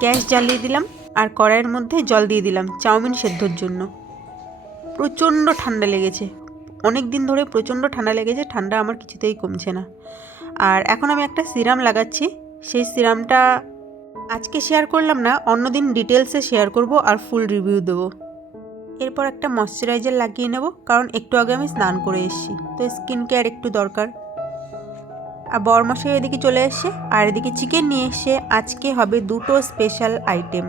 Gas জ্বালিয়ে দিলাম আর কড়াইয়ের মধ্যে জল দিয়ে দিলাম চাউমিন সেদ্ধর জন্য। প্রচণ্ড ঠান্ডা লেগেছে। অনেক দিন ধরে প্রচণ্ড ঠান্ডা লেগেছে, ঠান্ডা আমার কিছুতেই কমছে না। আর এখন আমি একটা সিরাম লাগাচ্ছি। সেই সিরামটা আজকে শেয়ার করলাম না, অন্যদিন ডিটেলসে শেয়ার করব আর ফুল রিভিউ দেবো। এরপর একটা ময়শ্চারাইজার লাগিয়ে নেব, কারণ একটু আগে আমি স্নান করে এসেছি। তো স্কিন কেয়ার একটু দরকার। আর বরমশাই এদিকে চলে এসছে আর এদিকে চিকেন নিয়ে এসে আজকে হবে দুটো special item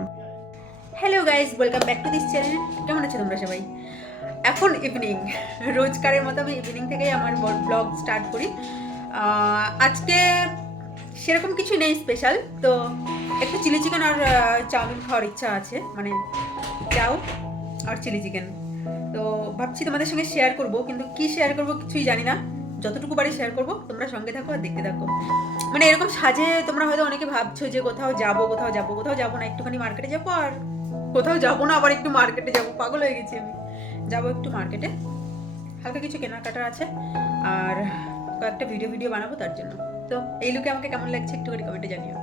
hello guys welcome back to this channel কেমন আছো তোমরা সবাই? এখন ইভিনিং রোজকারের মতো আমি ইভিনিং থেকেই আমার ব্লগ স্টার্ট করি। আজকে সেরকম কিছু নেই স্পেশাল তো একটু চিলি চিকেন আর চাউমিন খাওয়ার ইচ্ছা আছে। মানে চাউ আর চিলি চিকেন তো ভাবছি তোমাদের সঙ্গে শেয়ার করব, কিন্তু কি শেয়ার করব কিছুই জানি না। যতটুকু বাড়ি শেয়ার করব তোমরা সঙ্গে থাকো আর দেখতে থাকো। মানে এরকম সাজে তোমরা হয়তো অনেকে ভাবছ যে কোথাও যাব কোথাও যাব কোথাও যাব না একটুখানি মার্কেটে যাব আর কোথাও যাব না আবার একটু মার্কেটে যাব। পাগল হয়ে গেছি আমি। যাব একটু মার্কেটে হালকা কিছু কেনাকাটা আছে আর কয়েকটা ভিডিও ভিডিও বানাবো তার জন্য। তো এই লুকে আমাকে কেমন লাগছে একটুখানি কমেন্টে জানিও।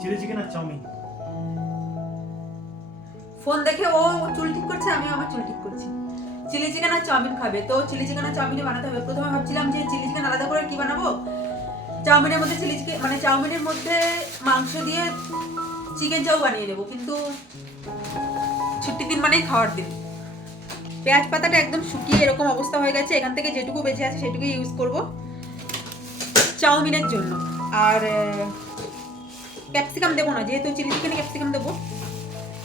চিলি চিকেন আর চাউমিন। ফোন দেখে ও চুল ঠিক করছে আমি আমার চুল ঠিক করছি। চিলি চিকেন আর চাউমিন খাবে। তো চিলি চিকেন আর চাউমিনই বানাতে হবে। প্রথমে ভাবছিলাম যে চিলি চিকেন আলাদা করে কি বানাবো? চাউমিনের মধ্যে চিলি চিকেন মানে চাউমিনের মধ্যে মাংস দিয়ে চিকেন চাউ বানিয়ে নেব কিন্তু ছুটির দিন মানেই খাওয়ার দিন। পেঁয়াজ পাতাটা একদম শুকিয়ে এরকম অবস্থা হয়ে গেছে, এখান থেকে যেটুকু বেঁচে আছে সেটুকুই ইউজ করব চাউমিনের জন্য। আর ক্যাপসিকাম দেবো না, যেহেতু চিলি চিকেনে ক্যাপসিকাম দেবো।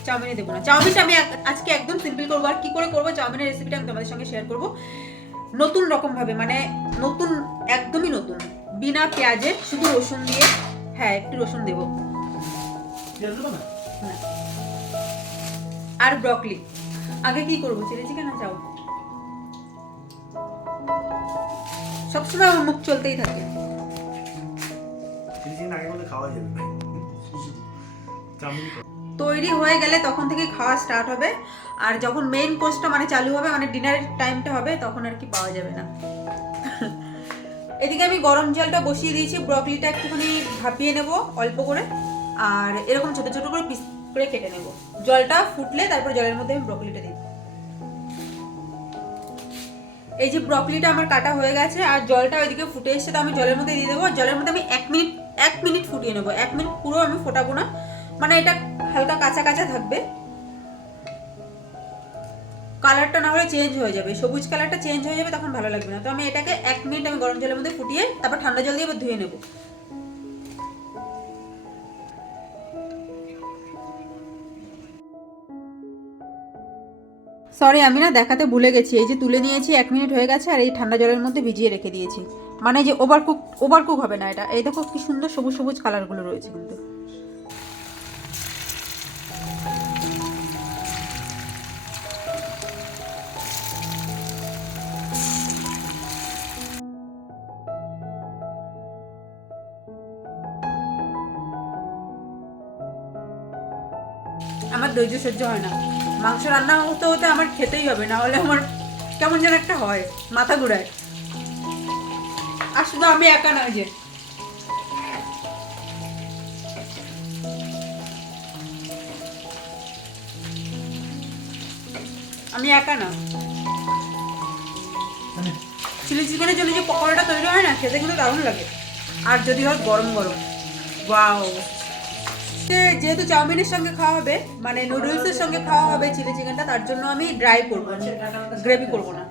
চাউমিনে দেবো না। চাউমিনটা আমি আজকে একদম সিম্পল করব। আর কি করে করব? চাউমিনের রেসিপিটা আমি তোমাদের সঙ্গে শেয়ার করব। নতুন রকমভাবে মানে নতুন একদমই নতুন। বিনা পেঁয়াজে শুধু রসুন দিয়ে হ্যাঁ একটু রসুন দেবো। আর ব্রকলি আগে কি করব? চিলি চিকেন না চাও সবসময় আমার মুখ চলতেই থাকে। চিলি চিকেন আগে খাওয়া যাবে। তৈরি হয়ে গেলে তখন থেকে খাওয়া স্টার্ট হবে। আর যখন মেইন কোর্সটা মানে চালু হবে মানে ডিনারের টাইমটা হবে, তখন আর কি পাওয়া যাবে না। এদিকে আমি গরম জলটা বসিয়ে দিয়েছি ব্রকলিটা একটুখানি ভাপিয়ে নেব অল্প করে। আর এরকম ছোট ছোট করে পিস করে কেটে নেব। জলটা ফুটলে তারপর জলের মধ্যে আমি ব্রকলিটা দিই এই যে ব্রকলিটা আমার কাটা হয়ে গেছে, আর জলটা ওইদিকে ফুটে এসছে, তো আমি জলের মধ্যে দিয়ে দেবো। জলের মধ্যে আমি এক মিনিট এক মিনিট ফুটিয়ে নেব। এক মিনিট পুরো আমি ফোটাবো না। মানে এটা হালকা কাঁচা কাঁচা থাকবে। কালারটা না হলে চেঞ্জ হয়ে যাবে। সবুজ কালারটা চেঞ্জ হয়ে যাবে, তখন ভালো লাগবে না। তো আমি এটাকে এক মিনিট আমি গরম জলের মধ্যে ফুটিয়ে তারপর ঠান্ডা জল দিয়ে এবার ধুয়ে নেব। সরি আমি না দেখাতে ভুলে গেছি। এই যে তুলে নিয়েছি, এক মিনিট হয়ে গেছে আর এই ঠান্ডা জলের মধ্যে ভিজিয়ে রেখে দিয়েছি। মানে যে ওভার কুক ওভার কুক হবে না এটা। এই দেখো কি সুন্দর সবুজ সবুজ কালারগুলো রয়েছে কিন্তু। ধৈর্য সহ্য হয় না। মাংস রান্না হতে হতে আমার খেতেই হবে না হলে আমার কেমন যেন একটা হয় মাথা ঘুরায়। আর শুধু আমি একা নয় যে। আমি একা না। মানে? চিলি চিকেনের জন্য যে পকোড়াটা তৈরি হয় না খেতে কিন্তু দারুণ লাগে। আর যদি হয় গরম গরম। ওয়াও। যেহেতু চাউমিনের সঙ্গে খাওয়া হবে মানে নুডলসের সঙ্গে খাওয়া হবে, চিলি চিকেনটা, তার জন্য আমি ড্রাই করব গ্রেভি করব না।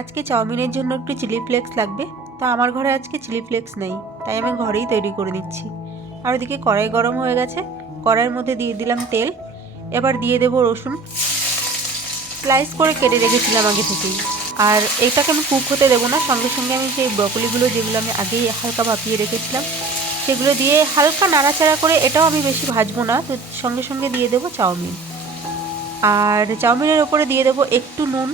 আজকে চাউমিনের জন্য একটু চিলি ফ্লেক্স লাগবে। তো আমার ঘরে আজকে চিলি ফ্লেক্স নেই, তাই আমি ঘরেই তৈরি করে নিচ্ছি। আর ওদিকে কড়াই গরম হয়ে গেছে, কড়াইয়ের মধ্যে দিয়ে দিলাম তেল। এবার দিয়ে দেবো রসুন। স্লাইস করে কেটে রেখেছিলাম আগে থেকেই। আর এটাকে আমি কুক হতে দেবো না, সঙ্গে সঙ্গে আমি সেই ব্রকলিগুলো যেগুলো আমি আগেই হালকা ভাপিয়ে রেখেছিলাম, সেগুলো দিয়ে হালকা নাড়াচাড়া করে এটাও আমি বেশি ভাজবো না, তো সঙ্গে সঙ্গে দিয়ে দেবো চাউমিন। আর চাউমিনের ওপরে দিয়ে দেবো একটু নুন।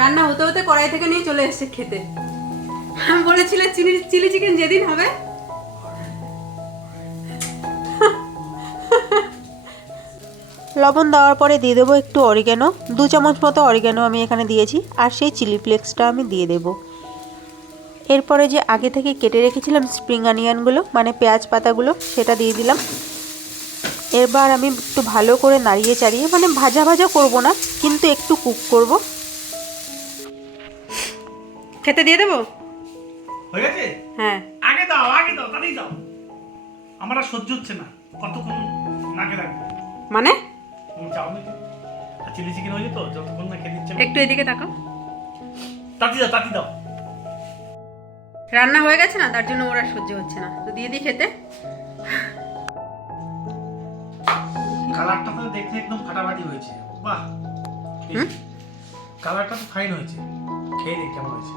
রান্না হতে হতে কড়াই থেকে নিয়ে চলে এসেছে খেতে। বলেছিলে চিলি চিলি চিকেন যেদিন হবে। লবণ দেওয়ার পরে দিয়ে দেবো একটু অরিগ্যানো দু চামচ মতো অরিগ্যানো আমি এখানে দিয়েছি, আর সেই চিলি ফ্লেক্সটা আমি দিয়ে দেবো। এরপরে যে আগে থেকে কেটে রেখেছিলাম স্প্রিং অনিয়নগুলো মানে পেঁয়াজ পাতাগুলো, সেটা দিয়ে দিলাম। এবার আমি একটু ভালো করে নাড়িয়ে চাড়িয়ে মানে ভাজা ভাজা করব না, কিন্তু একটু কুক করব। খেতে দিয়ে দেবো? হয়ে গেছে? হ্যাঁ। আগে দাও আগে দাও তাড়াতাড়ি দাও। আমার আর সহ্য হচ্ছে না। কতক্ষণ নাকে রাখব? মানে? চাউমিন আর চিলি চিকেন হয়েছে তো যতক্ষণ না খেতে ইচ্ছে একটু এদিকে তাকাও। তাতি দাও তাতি দাও। রান্না হয়ে গেছে না? তার জন্য ওর আর সহ্য হচ্ছে না। তো দিয়ে দিই খেতে। কালারটা তো দেখতে একদম ফাটাফাটি হয়েছে। বাহ? কালারটা তো ফাইন হয়েছে। খেয়ে দেখ কেমন হয়েছে।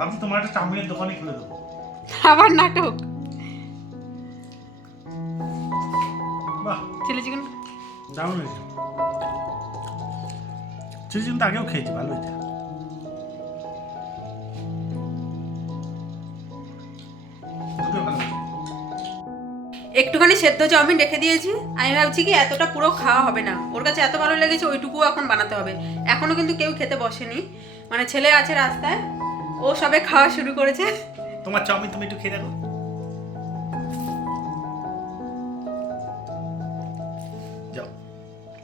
ভাবছি তোমার একটা চাউমিনের দোকানে খুলে দেবো। আবার নাটক। বাহ। Chilli chicken. দারুণ হয়েছে। চিলি চিকেন তো আগেও খেয়েছি ভালো হয়েছে। একটুখানি সেদ্ধ চাউমিন রেখে দিয়েছি। আমি ভাবছি কি এতটা পুরো খাওয়া হবে না। ওর কাছে এত ভালো লেগেছে ওইটুকু এখন বানাতে হবে। এখনও কিন্তু কেউ খেতে বসেনি। মানে ছেলে আছে রাস্তায় ও সবে খাওয়া শুরু করেছে। তোমার চাউমিন তুমি একটু খেয়ে দেখো। যাও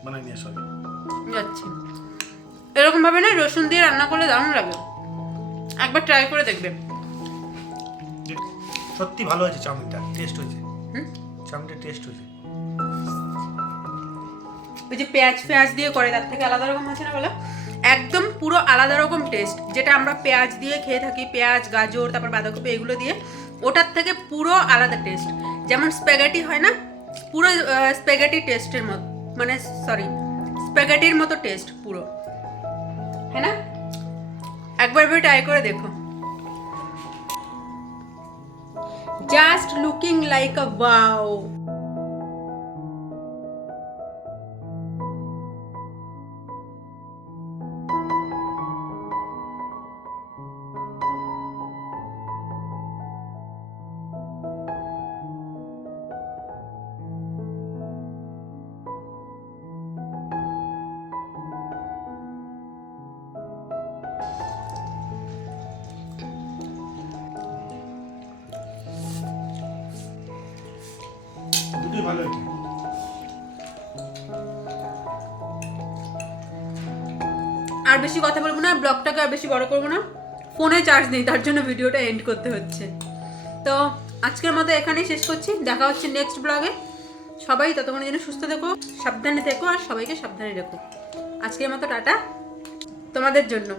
বানাই নিয়ে আসো যাচ্ছি। এরকম ভাবে না রসুন দিয়ে রান্না করলে দারুণ লাগে। একবার ট্রাই করে দেখবে। সত্যি ভালো হয়েছে চাউমিনটা টেস্ট হয়েছে। হুম? চাউমিনটা টেস্ট হয়েছে। ওই যে পেঁয়াজ পেঁয়াজ দিয়ে করে তার থেকে আলাদা রকম আছে না বলো? একদম পুরো আলাদা রকম টেস্ট যেটা আমরা পেঁয়াজ দিয়ে খেয়ে থাকি, পেঁয়াজ, গাজর, তারপর বাঁধাকপি, এগুলো দিয়ে, ওটার থেকে পুরো আলাদা টেস্ট যেমন স্প্যাগেটি হয় না, পুরো স্প্যাগেটি টেস্টের মতো মানে সরি স্প্যাগেটির মতো টেস্ট পুরো। হ্যাঁ না? একবার এবার ট্রাই করে দেখো। Just looking like a wow ভালো। আর বেশি কথা বলব না, ব্লগটাকে আর বেশি বড় করব না। ফোনে চার্জ নেই, তার জন্য ভিডিওটা এন্ড করতে হচ্ছে। তো আজকের মতো এখানেই শেষ করছি। দেখা হচ্ছে নেক্সট ব্লগে সবাই ততক্ষণ যেন সুস্থ থেকো, সাবধানে থেকো, আর সবাইকে সাবধানে রেখো। আজকের মতো টাটা তোমাদের জন্য।